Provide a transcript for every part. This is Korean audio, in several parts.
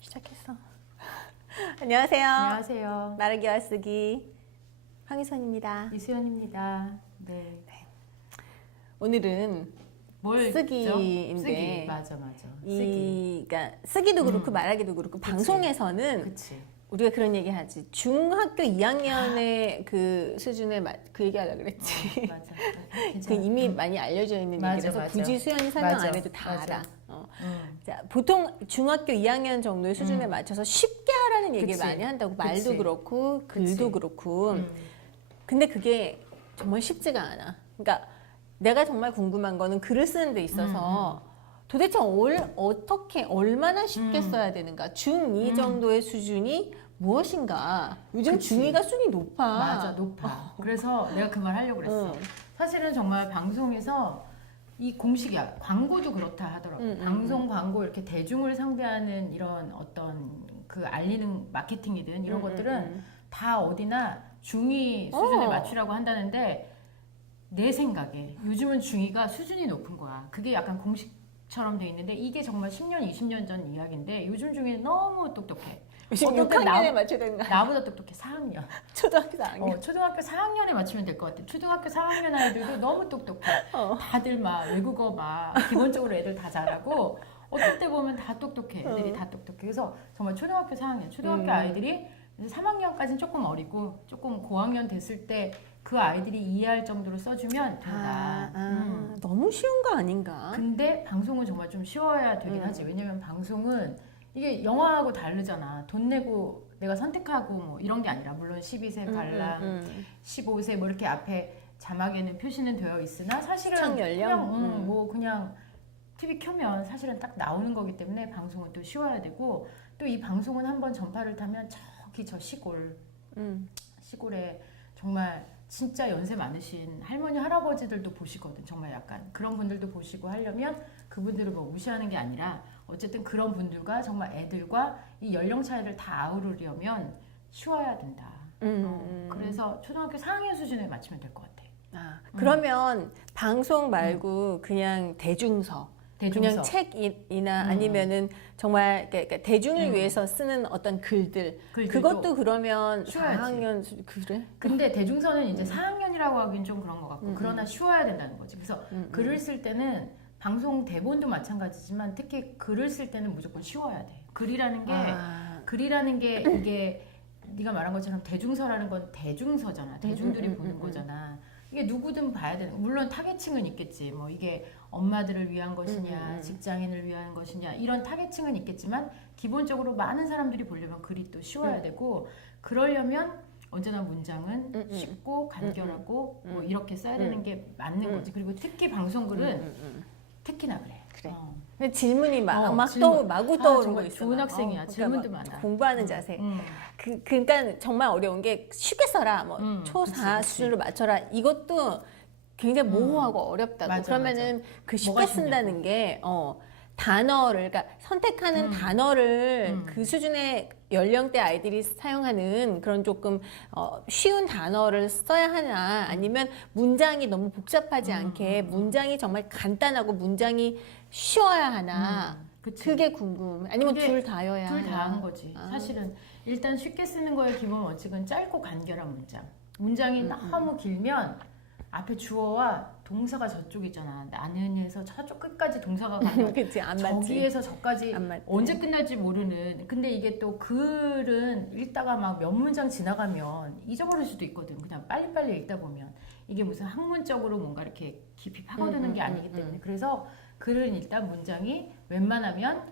시작했어. 안녕하세요. 안녕하세요. 말하기와 쓰기 황희선입니다. 이수연입니다. 네. 오늘은 뭘 쓰기인데. 죠? 쓰기 맞아 맞아. 쓰기. 이 그러니까 쓰기도 그렇고 음. 말하기도 그렇고 방송에서는 그치. 우리가 그런 얘기 하지. 중학교 2학년의 그 수준의 마- 그 얘기 하려 그랬지. 어, 맞아. 그 괜찮아. 이미 음. 많이 알려져 있는 맞아, 얘기라서 맞아. 굳이 수연이 설명 맞아, 안 해도 다 맞아. 알아. 어. 음. 자, 보통 중학교 2학년 정도의 수준에 음. 맞춰서 쉽게 하라는 얘기를 그치. 많이 한다고 말도 그치. 그렇고 글도 그치. 그렇고 음. 근데 그게 정말 쉽지가 않아. 그러니까 내가 정말 궁금한 거는 글을 쓰는 데 있어서 도대체 얼, 어떻게 얼마나 쉽게 음. 써야 되는가? 중2 음. 정도의 수준이 무엇인가? 요즘 그치. 중2가 수준이 높아. 맞아 높아. 그래서 내가 그 말 하려고 그랬어. 응. 사실은 정말 방송에서 이 공식이야. 광고도 그렇다 하더라고. 음, 음, 방송 광고 이렇게 대중을 상대하는 이런 어떤 그 알리는 마케팅이든 이런 음, 것들은 음, 다 어디나 중2 수준에 어. 맞추라고 한다는데 내 생각에 요즘은 중2가 수준이 높은 거야. 그게 약간 공식처럼 돼 있는데 이게 정말 10년, 20년 전 이야기인데 요즘 중에 너무 똑똑해. 때 6학년에 나- 맞춰야 거 나보다 똑똑해. 4학년. 초등학교 4학년. 어, 초등학교 4학년에 맞추면 될 것 같아. 초등학교 4학년 아이들도 너무 똑똑해. 어. 다들 막 외국어 막 기본적으로 애들 다 잘하고 어떨 때 보면 다 똑똑해. 애들이 어. 다 똑똑해. 그래서 정말 초등학교 4학년, 초등학교 음. 아이들이 이제 3학년까지는 조금 어리고 조금 고학년 됐을 때 그 아이들이 이해할 정도로 써주면 된다. 아, 아, 음. 너무 쉬운 거 아닌가? 근데 방송은 정말 좀 쉬워야 되긴 음. 하지. 왜냐면 방송은 이게 영화하고 다르잖아. 돈 내고 내가 선택하고 뭐 이런 게 아니라 물론 12세 음, 관람, 음, 음. 15세 뭐 이렇게 앞에 자막에는 표시는 되어 있으나 사실은? 그냥 음, 음. 뭐 그냥 TV 켜면 사실은 딱 나오는 거기 때문에 방송은 또 쉬워야 되고 또 이 방송은 한번 전파를 타면 저기 저 시골 음. 시골에 정말 진짜 연세 많으신 할머니 할아버지들도 보시거든 정말 약간 그런 분들도 보시고 하려면 그분들을 뭐 무시하는 게 아니라 어쨌든 그런 분들과 정말 애들과 이 연령 차이를 다 아우르려면 쉬워야 된다. 음, 어, 음. 그래서 초등학교 4학년 수준에 맞추면 될 것 같아. 아, 그러면 방송 말고 그냥 대중서, 그냥 대중서. 책이나 음. 아니면은 정말 그러니까 대중을 음. 위해서 쓰는 어떤 글들 글들도. 그것도 그러면 쉬워야지. 4학년 수, 그래? 근데 대중서는 이제 4학년이라고 하긴 좀 그런 것 같고 음, 그러나 쉬워야 된다는 거지. 그래서 음, 글을 쓸 때는 방송 대본도 마찬가지지만 특히 글을 쓸 때는 무조건 쉬워야 돼. 글이라는 게 아, 글이라는 게 이게 네가 말한 것처럼 대중서라는 건 대중서잖아. 대중들이 음, 음, 보는 음, 음. 거잖아. 이게 누구든 봐야 되는 물론 타겟층은 있겠지. 뭐 이게 엄마들을 위한 것이냐, 음, 음, 음. 직장인을 위한 것이냐 이런 타겟층은 있겠지만 기본적으로 많은 사람들이 보려면 글이 또 쉬워야 음. 되고 그러려면 언제나 문장은 음, 음. 쉽고 간결하고 음, 뭐 음. 이렇게 써야 되는 게 맞는 음. 거지. 그리고 특히 방송글은 음, 음, 음. 특히나 그래. 그래. 어. 질문이 막, 어, 막 질문. 떠, 마구 아, 떠오르는 정말 거 있어. 좋은 학생이야. 질문도 많아. 공부하는 자세. 음. 그, 그러니까 정말 어려운 게 쉽게 써라. 뭐 음, 초사 그치, 그치. 수준으로 맞춰라. 이것도 굉장히 음. 모호하고 어렵다고. 맞아, 그러면은 그 쉽게 뭐가 쓴다는 게 어, 단어를 그러니까 선택하는 음. 단어를 음. 그 수준의 연령대 아이들이 사용하는 그런 조금 어, 쉬운 단어를 써야 하나 아니면 문장이 너무 복잡하지 음, 않게. 문장이 정말 간단하고 문장이 쉬워야 하나 음. 그게 궁금. 아니면 둘 다여야 둘. 다 하는 거지. 아. 사실은 일단 쉽게 쓰는 거의 기본 원칙은 짧고 간결한 문장. 문장이 음, 너무 길면 앞에 주어와 동사가 저쪽이잖아. 나는에서 저쪽 끝까지 동사가 가면 그치 안 맞지. 저기에서 저까지 안 맞지. 언제 끝날지 모르는. 근데 이게 또 글은 읽다가 막 몇 문장 지나가면 잊어버릴 수도 있거든. 그냥 빨리빨리 읽다 보면 이게 무슨 학문적으로 뭔가 이렇게 깊이 파고드는 음, 게 음, 아니기 음, 때문에 그래서 글은 일단 문장이 웬만하면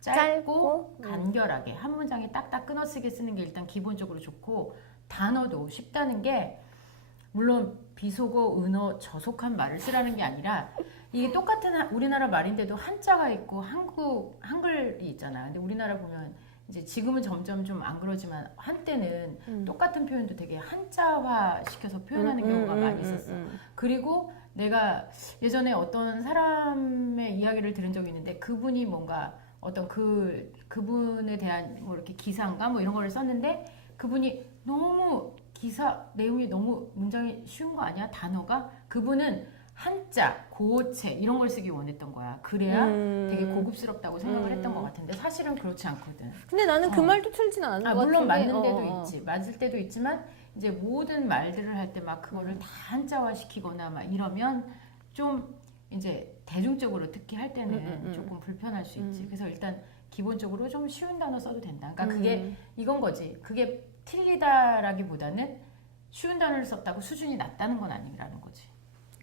짧고, 짧고 음. 간결하게 한 문장에 딱딱 끊어쓰게 쓰는 게 일단 기본적으로 좋고 단어도 쉽다는 게 물론 비속어, 은어, 저속한 말을 쓰라는 게 아니라 이게 똑같은 하- 우리나라 말인데도 한자가 있고 한국 한글이 있잖아. 근데 우리나라 보면 이제 지금은 점점 좀 안 그러지만 한때는 음. 똑같은 표현도 되게 한자화 시켜서 표현하는 경우가 많이 있었어. 그리고 내가 예전에 어떤 사람의 이야기를 들은 적이 있는데 그분이 뭔가 어떤 그 그분에 대한 뭐 이렇게 기사인가 뭐 이런 거를 썼는데 그분이 너무 기사 내용이 너무 문장이 쉬운 거 아니야? 단어가 그분은 한자, 고체 이런 걸 쓰기 원했던 거야. 그래야 음. 되게 고급스럽다고 생각을 음. 했던 것 같은데 사실은 그렇지 않거든. 근데 나는 그 어. 말도 틀진 않은 아, 것 물론 같은데. 맞는 데도 어, 어. 있지. 맞을 때도 있지만 이제 모든 말들을 할 때 막 그거를 다 한자화 시키거나 막 이러면 좀 이제 대중적으로 특히 할 때는 음, 음, 음. 조금 불편할 수 있지. 음. 그래서 일단 기본적으로 좀 쉬운 단어 써도 된다. 그러니까 그게 음. 이건 거지. 그게 틀리다라기보다는 쉬운 단어를 썼다고 수준이 낮다는 건 아니라는 거지.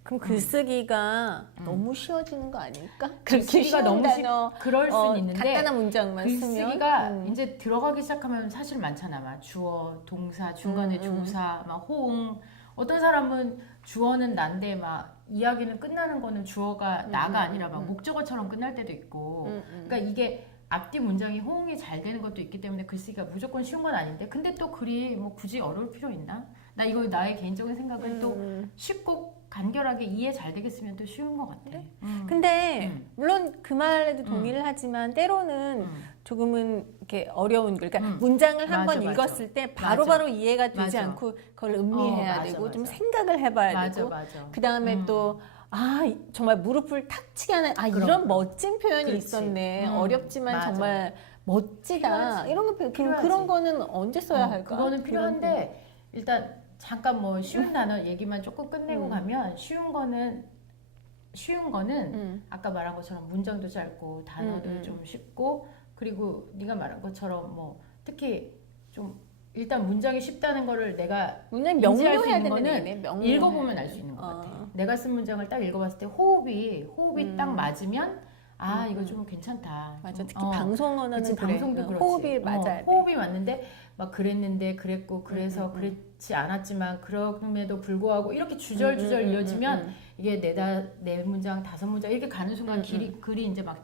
그럼 글쓰기가 음. 너무 쉬워지는 거 아닐까? 글쓰기가 너무 쉬- 그럴 순 어, 있는데 간단한 문장만 쓰면 글쓰기가 음. 이제 들어가기 시작하면 사실 많잖아. 막 주어, 동사, 중간에 음, 음. 조사, 막 호응. 어떤 사람은 주어는 난데 막 이야기는 끝나는 거는 주어가 음, 나가 음, 아니라 막 음. 목적어처럼 끝날 때도 있고. 그러니까 이게 앞뒤 문장이 호응이 잘 되는 것도 있기 때문에 글쓰기가 무조건 쉬운 건 아닌데 근데 또 글이 뭐 굳이 어려울 필요 있나? 나 이거 나의 개인적인 생각은 또 음. 쉽고 간결하게 이해 잘 되겠으면 또 쉬운 것 같아. 음. 근데 음. 물론 그 말에도 음. 동의를 하지만 때로는 음. 조금은 이렇게 어려운 글, 그러니까 음. 문장을 한번. 읽었을 때 바로 바로 이해가 되지 맞아. 않고 그걸 음미해야 어, 맞아, 되고 좀 맞아. 생각을 해봐야 되고. 그 다음에 음. 또 아, 이- 정말 무릎을 탁 치게 하는, 아, 그럼, 이런. 멋진 표현이 그렇지. 있었네. 음, 어렵지만 맞아. 정말 멋지다. 필요하지. 이런 거, 그, 필요하지. 그런 거는 언제 써야 어, 할까? 그거는 필요한데 일단 잠깐 뭐 쉬운 단어 얘기만 조금 끝내고 음. 가면 쉬운 거는 쉬운 거는 음. 아까 말한 것처럼 문장도 짧고 단어도 음, 음. 좀 쉽고 그리고 네가 말한 것처럼 뭐 특히 좀 일단 문장이 쉽다는 거를 내가 수 명료해야 되는 거는 읽어보면 알 수 있는 것 어. 같아. 내가 쓴 문장을 딱 읽어봤을 때 호흡이 호흡이 음. 딱 맞으면 아 음, 이거 음. 좀 괜찮다. 맞아. 좀, 특히 어. 방송언어는 그치, 그래. 방송도 응, 그렇지. 호흡이 어, 맞아야 돼. 호흡이 맞는데 막 그랬는데 그랬고 그래서 음, 음, 음. 그렇지 않았지만 그럼에도 불구하고 이렇게 주절주절 음, 음, 음, 이어지면 음, 이게 네다 네 문장 다섯 문장 이렇게 가는 순간 음, 길이 글이 이제 막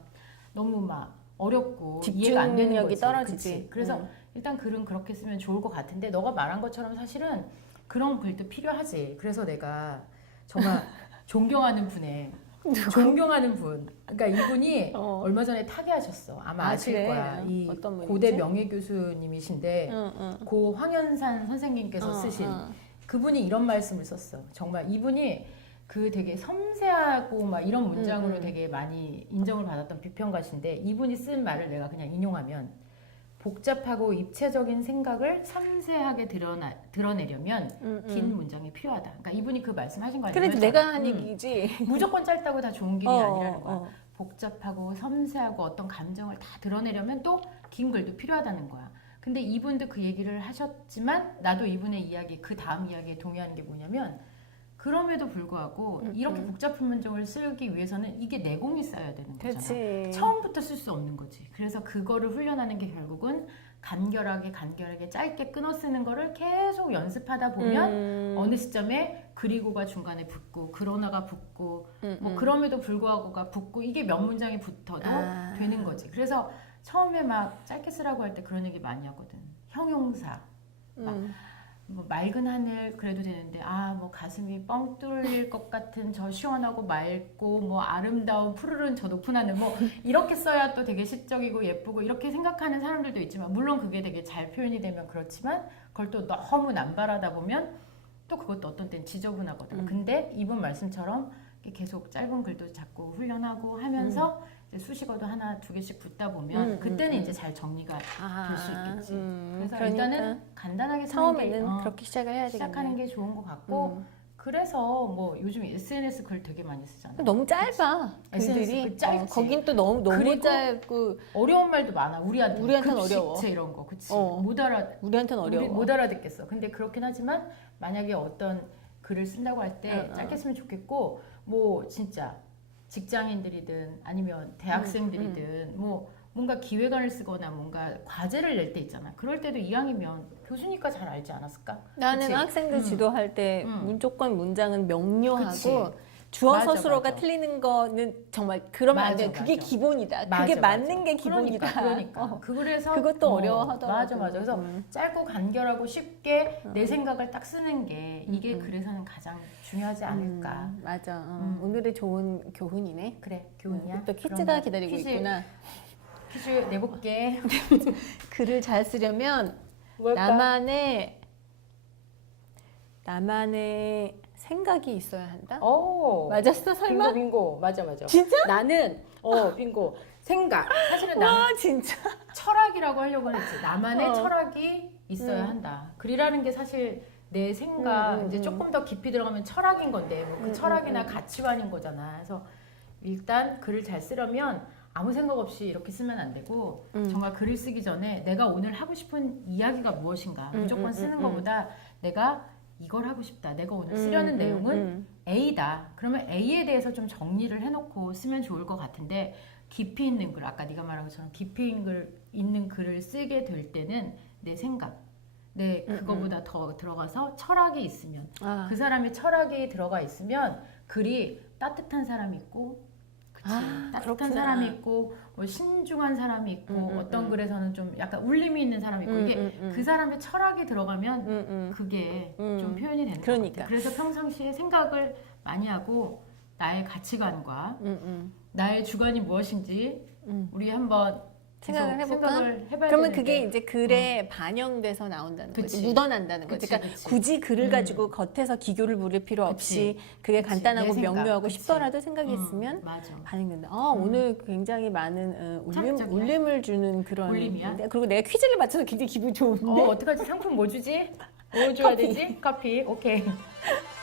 너무 막 어렵고 이해가 안 되는 거지. 떨어지지. 그치? 그래서 음. 일단 글은 그렇게 쓰면 좋을 것 같은데 너가 말한 것처럼 사실은 그런 글도 필요하지. 그래서 내가 정말 존경하는 분의 존경하는 분. 그러니까 이분이 어. 얼마 전에 타계하셨어. 아마 아, 아실 그래? 거야. 이 어떤 분이지? 고대 명예 교수님이신데 응, 응. 고 황현산 선생님께서 어, 쓰신 어. 그분이 이런 말씀을 썼어. 정말 이분이 그 되게 섬세하고 막 이런 문장으로 음, 음. 되게 많이 인정을 받았던 비평가신데 이분이 쓴 말을 내가 그냥 인용하면 복잡하고 입체적인 생각을 섬세하게 드러나, 드러내려면 응, 응. 긴 문장이 필요하다. 그러니까 이분이 그 말씀하신 거 아니에요? 그래도. 내가 한 음. 얘기지. 무조건 짧다고 다 좋은 길이 어, 아니라는 거야. 어. 복잡하고 섬세하고 어떤 감정을 다 드러내려면 또 긴 글도 필요하다는 거야. 근데 이분도 그 얘기를 하셨지만 나도 이분의 이야기 그 다음 이야기에 동의하는 게 뭐냐면 그럼에도 불구하고 음, 이렇게 음. 복잡한 문장을 쓰기 위해서는 이게 내공이 쌓여야 되는 거잖아. 그렇지. 처음부터 쓸 수 없는 거지. 그래서 그거를 훈련하는 게 결국은 간결하게 간결하게 짧게 끊어 쓰는 거를 계속 연습하다 보면 음. 어느 시점에 그리고가 중간에 붙고 그러나가 붙고 음, 뭐 음. 그럼에도 불구하고가 붙고 이게 몇 문장이 붙어도 아. 되는 거지. 그래서 처음에 막 짧게 쓰라고 할 때 그런 얘기 많이 하거든. 형용사. 음. 뭐 맑은 하늘 그래도 되는데 아 뭐 가슴이 뻥 뚫릴 것 같은 저 시원하고 맑고 뭐 아름다운 푸르른 저 높은 하늘 뭐 이렇게 써야 또 되게 시적이고 예쁘고 이렇게 생각하는 사람들도 있지만 물론 그게 되게 잘 표현이 되면 그렇지만 그걸 또 너무 남발하다 보면 또 그것도 어떤 때는 지저분하거든. 음. 근데 이분 말씀처럼 계속 짧은 글도 자꾸 훈련하고 하면서 이제 수식어도 하나 두 개씩 붙다 보면 음, 그때는 음, 이제 잘 정리가 아, 될수 있겠지. 음, 그래서 그러니까 일단은 간단하게 처음에는 게, 어, 그렇게 시작을 해야 시작하는. 게 좋은 것 같고 음. 그래서 뭐 요즘 SNS 글 되게 많이 쓰잖아. 너무 짧아. SNS 글들이. 글 짧지. 어, 거긴 또 너무 너무 그리고 짧고 어려운 말도 많아. 우리한테 우리한테는 급식체 어려워. 이런 거, 그치? 어. 못 알아 우리한테는 우리 어려워. 못 알아듣겠어. 근데 그렇긴 하지만 만약에 어떤 글을 쓴다고 할때 응, 응. 짧게 쓰면 좋겠고 뭐 진짜 직장인들이든 아니면 대학생들이든 뭐 뭔가 기획안을 쓰거나 뭔가 과제를 낼 때 있잖아. 그럴 때도 이왕이면 교수니까 잘 알지 않았을까? 나는 그치? 학생들 음. 지도할 때 음. 무조건 문장은 명료하고 그치. 주어 맞아, 서술어가 맞아. 틀리는 거는 정말 그러면 안 맞아, 돼. 그게 맞아. 기본이다. 맞아, 그게 맞아. 맞는 게 기본이다. 그러니까, 그러니까. 어. 그래서 그것도 어, 어려워하더라고. 맞아, 맞아. 그래서 음. 짧고 간결하고 쉽게 내 생각을 딱 쓰는 게 이게 음. 글에서는 가장 중요하지 않을까. 음, 맞아. 어. 음. 오늘의 좋은 교훈이네. 그래, 교훈이야. 또 퀴즈가 그러면 기다리고 퀴즈, 있구나. 퀴즈 내볼게. 글을 잘 쓰려면 뭘까? 나만의 나만의 생각이 있어야 한다. 어. 맞았어 설마? 빙고 빙고 맞아 맞아. 진짜? 나는 어 빙고 생각. 사실은 나는 와 진짜. 철학이라고 하려고 했지. 나만의 어. 철학이 있어야 음. 한다. 글이라는 게 사실 내 생각 음, 음, 이제 음. 조금 더 깊이 들어가면 철학인 건데 뭐그 음, 철학이나 음, 음. 가치관인 거잖아. 그래서 일단 글을 잘 쓰려면 아무 생각 없이 이렇게 쓰면 안 되고 음. 정말 글을 쓰기 전에 내가 오늘 하고 싶은 이야기가 무엇인가 음, 무조건 음, 쓰는 음, 것보다 내가 이걸 하고 싶다. 내가 오늘 쓰려는 음, 내용은 음, A다. 그러면 A에 대해서 좀 정리를 해놓고 쓰면 좋을 것 같은데 깊이 있는 글, 아까 네가 말한 것처럼 깊이 있는, 글, 있는 글을 쓰게 될 때는 내 생각, 내 음, 그거보다 더 들어가서 철학이 있으면 아. 그 사람이 철학이 들어가 있으면 글이 따뜻한 사람이 있고 그치 아, 따뜻한 그렇구나. 사람이 있고 뭐 신중한 사람이 있고 음, 음, 어떤 음. 글에서는 좀 약간 울림이 있는 사람이 있고 음, 이게 음, 음. 그 사람의 철학이 들어가면 음, 음. 그게 음. 좀 표현이 되는 그러니까. 것 같아요. 그래서 평상시에 생각을 많이 하고 나의 가치관과 음, 음, 나의 주관이 무엇인지 음. 우리 한번 생각을 해볼까? 생각을 해봐야 그러면 되는데. 그게 이제 글에 반영돼서 나온다는 거지. 그치. 묻어난다는 거지. 그치, 그러니까 그치. 굳이 글을 음. 가지고 겉에서 기교를 부릴 필요 없이 그게 그치. 간단하고 내 생각. 명료하고 그치. 싶더라도 생각이 음, 있으면 맞아. 반영된다. 아, 음. 오늘 굉장히 많은 어, 울림? 울림을 주는 그런. 울림이야? 그리고 내가 퀴즈를 맞춰서 굉장히 기분이 좋은데. 어 어떡하지 상품 뭐 주지? 뭐 줘야. 되지? 커피 오케이